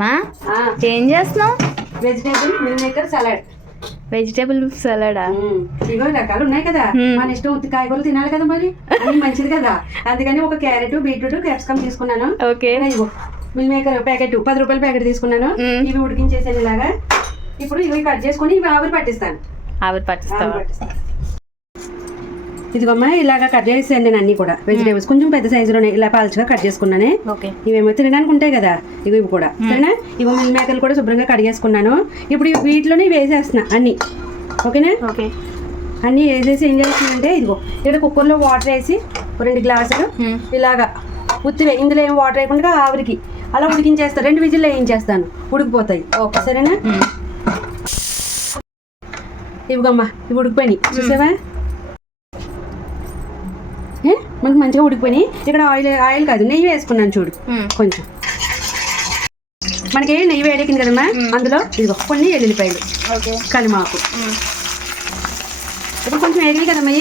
మా ఏం చేస్తున్నావు? Vegetable meal maker salad. Vegetable సలాడా? ఇగో రకాలు ఉన్నాయి కదా, మన ఇష్టం. ఉత్తి కాయగూరలు తినాలి కదా, మరి అది మంచిది కదా. అందుకని ఒక క్యారెట్, బీట్రూట్, క్యాప్సికమ్ తీసుకున్నాను. ఓకే. ఇగో మిల్ మేకర్ ప్యాకెట్ 10 రూపాయల ప్యాకెట్ తీసుకున్నాను. ఇవి ఉడికించేసాను ఇలాగా. ఇప్పుడు ఇవి కట్ చేసుకుని ఇవి ఆవిరి పట్టిస్తాను. ఆవిరి పట్టిస్తాను. ఇదిగోమ్మా ఇలాగా కట్ చేసాను నేను అన్ని కూడా. వెజిటేబుల్స్ కొంచెం పెద్ద సైజులోనే ఇలా పాల్చగా కట్ చేసుకున్నానే. ఇవేమో తినడానికి ఉంటాయి కదా, ఇవి కూడా సరేనా. ఇవి మిల్ మేకర్లు కూడా శుభ్రంగా కట్ చేసుకున్నాను. ఇప్పుడు వీటిలోనే వేసేస్తున్నా అన్ని. ఓకేనా? ఓకే. అన్నీ వేసేసి ఏం చేస్తున్నానంటే ఇదిగో ఇక్కడ కుక్కర్లో వాటర్ వేసి 2 గ్లాసులు ఇలాగా ఉత్తివే, ఇందులో ఏం వాటర్ వేయకుండా ఆవిరికి అలా ఉడికించేస్తాను. 2 విజిల్లో వేయించేస్తాను, ఉడికిపోతాయి. ఓకే సరేనా. ఇవిగమ్మా ఇవి ఉడికిపోయినాయి చూసావా, మనకు మంచిగా ఉడికిపోయి. ఇక్కడ ఆయిల్ కాదు నెయ్యి వేసుకున్నాను చూడు కొంచెం. మనకి నెయ్యి వేడెక్కింది కదమ్మా, అందులో ఇదిగో కొన్ని ఎల్లుల్లిపాయలు, కలిమాకు. ఇప్పుడు కొంచెం వేగాయి కదమ్మా,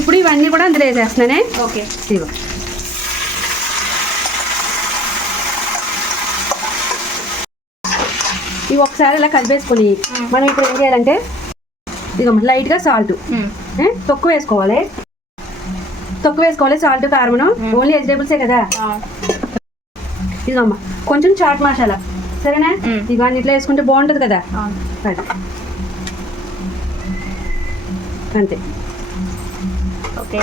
ఇప్పుడు ఇవన్నీ కూడా అందులో వేసేస్తున్నానే. ఓకే. ఇదిగో ఇవి ఒకసారి ఇలా కలిపేసుకొని మనం ఇప్పుడు ఏం చేయాలంటే ఇదిగో లైట్గా సాల్ట్ తక్కువ వేసుకోవాలి. సాల్ట్, కారం. ఓన్లీ వెజిటేబుల్సే కదా. ఇదిగమ్మా కొంచెం చాట్ మసాలా, సరేనా. ఇవన్నీ ఇట్లా వేసుకుంటే బాగుంటుంది కదా. అంతే. ఓకే.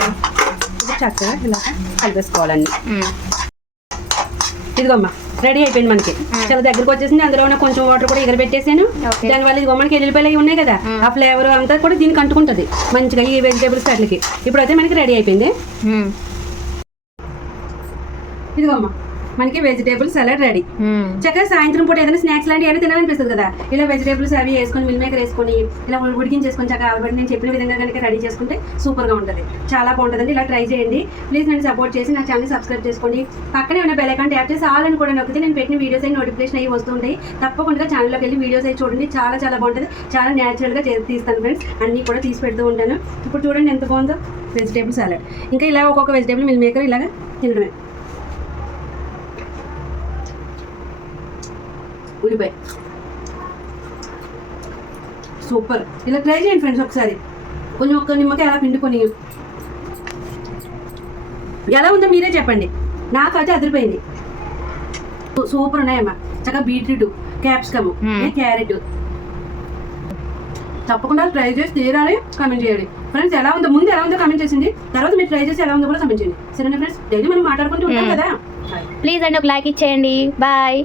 ఇది చక్కగా ఇలా కలిపేసుకోవాలండి. ఇదిగోమ్మా రెడీ అయిపోయింది మనకి. చాలా దగ్గరకు వచ్చేసింది. అందులో ఉన్న కొంచెం వాటర్ కూడా ఎగర పెట్టేసాను. దానివల్ల ఇదిగో మనకి ఎల్లుల్లిపాయలు అవి ఉన్నాయి కదా, ఆ ఫ్లేవర్ అంతా కూడా దీనికి అంటుకుంటుంది మంచిగా ఈ వెజిటేబుల్స్ అట్లకి. ఇప్పుడైతే మనకి రెడీ అయిపోయింది. ఇదిగోమ్మా మనకి వెజిటేబుల్ సలాడ్ రెడీ. చక్కగా సాయంత్రం పూట ఏదైనా స్నాక్స్ లాంటివి ఏమైనా తినాలనిపిస్తుంది కదా, ఇలా వెజిటేబుల్స్ అవి వేసుకొని మిల్ మేకర్ వేసుకొని ఇలా ఉడికించేసుకొని చక్కగా ఆవిరి నేను చెప్పిన విధంగా కనుక రెడీ చేసుకుంటే సూపర్గా ఉంటుంది. చాలా బాగుంటుందండి. ఇలా ట్రై చేయండి. ప్లీజ్ నన్ను సపోర్ట్ చేసి నా ఛానల్ సబ్స్క్రైబ్ చేసుకోండి. పక్కనే ఉన్న బెల్ ఐకాన్ ట్యాప్ చేసి ఆల్ అని కూడా నొక్కితే నేను పెట్టిన వీడియోస్ అయ్యి నోటిఫికేషన్ అయ్యి వస్తుంటాయి. తప్పకుండా ఛానల్లోకి వెళ్ళి వీడియోస్ అయ్యి చూడండి. చాలా చాలా బాగుంటుంది. చాలా న్యాచురల్గా తీస్తాను ఫ్రెండ్స్. అన్నీ కూడా తీసి పెడుతూ ఉంటాను. ఇప్పుడు చూడండి ఎంత బాగుందో వెజిటేబుల్ సలాడ్. ఇంకా ఇలా ఒక్కొక్క వెజిటేబుల్ మిల్ మేకర్ ఇలాగా తినడమే. ఉల్లిపాయ సూపర్. ఇలా ట్రై చేయండి ఫ్రెండ్స్ ఒకసారి. కొంచెం ఒక్క నిమ్మకాయ అలా పిండుకొని ఎలా ఉందో మీరే చెప్పండి. నాకైతే అదిరిపోయింది. సూపర్ ఉన్నాయమ్మా. చక్కగా బీట్రూట్, క్యాప్సికమ్, క్యారెట్. తప్పకుండా ట్రై చేసి తీరాలి. కామెంట్ చేయండి ఫ్రెండ్స్. ఎలా ఉందో ముందు ఎలా ఉందో కామెంట్ చేసింది, తర్వాత మీరు ట్రై చేసి ఎలా ఉందో కూడా కామెంట్ చేయండి. సరేనా ఫ్రెండ్స్, డైలీ మనం మాట్లాడుకుంటూ ఉంటాం కదా. ప్లీజ్ అండి ఒక లైక్ ఇచ్చేయండి. బాయ్.